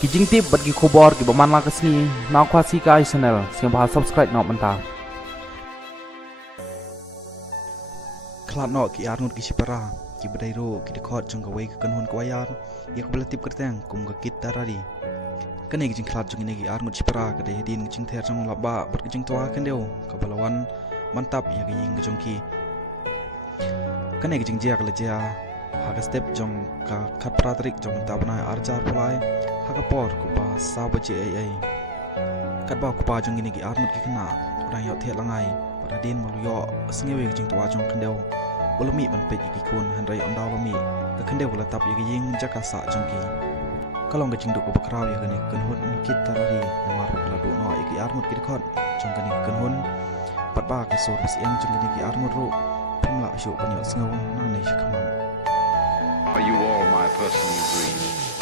kijing tip bat gi khobor gi baman la kasni na khwasi kai channel siang ba subscribe no manta Khlad no ki arnut ki sipara ki badei ro ki dkhot jong ka wei kan hun kwayar yak bela tip kerteng kum ka kit tarari kan ek jing khlad jong ne ki arnut sipara ka dei din jing ther jong laba ber jing twa kan deu ka balawan mantap ya ki ying jong ki kan ek jing jia ka leja ha ka step jong ka khat pratrik jong tabna arjar pulai ha ka por ku ba sa ba che ai kat ba ku pa jong ni ki arnut ki kana rang yaw the langai pada din maluyo singewe jing twa jong kan deu ulami man pe iki kun handrai om daw lami ka khande wala tap yagi ying jaka sa jongki kalong gajing du ko bakraw ya gani kan hun kit tarari namar kala du no iki armut ki khot jong gani kan hun pat ba ka so bas yang jong gani ki armut ru pimla shu panyo singaw nang nei shikman. Are you all my personal dreams?